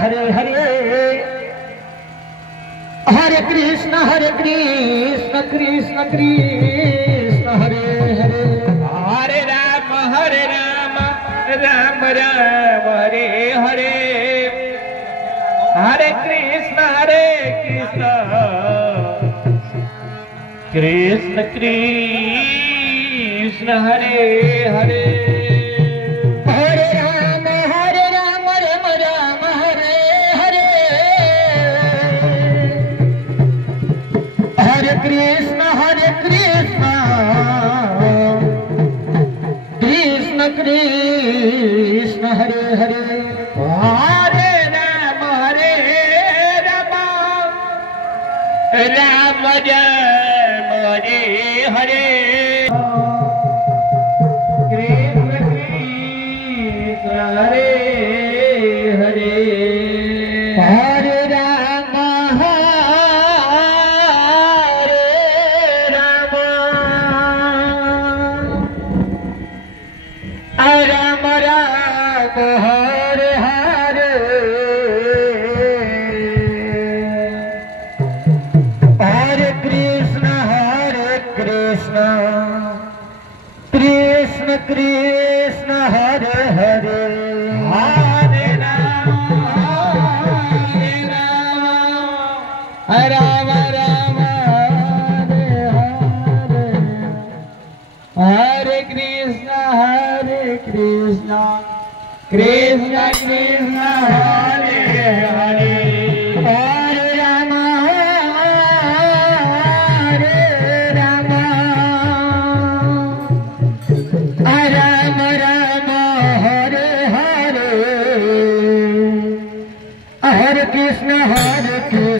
Hare Hare Hare Krishna Krishna Krishna Krishna Hare Hare Hare Ram Ram Ram Hare Hare Hare Krishna Krishna Krishna Hare Hare Hare Ram Ram Ram Hare Hare Hare Krishna Krishna Krishna Hare Hare Hare Ram Ram Ram Hare Hare Krishna Krishna Hare Hare Hare Ram Ram Ram Hare Hare Hare Krishna Krishna Krishna Hare Hare Hare Ram Ram Ram Hare Hare Hare Krishna Krishna Krishna Hare Hare Hare Ram Ram Hare Hare Hare Krishna Krishna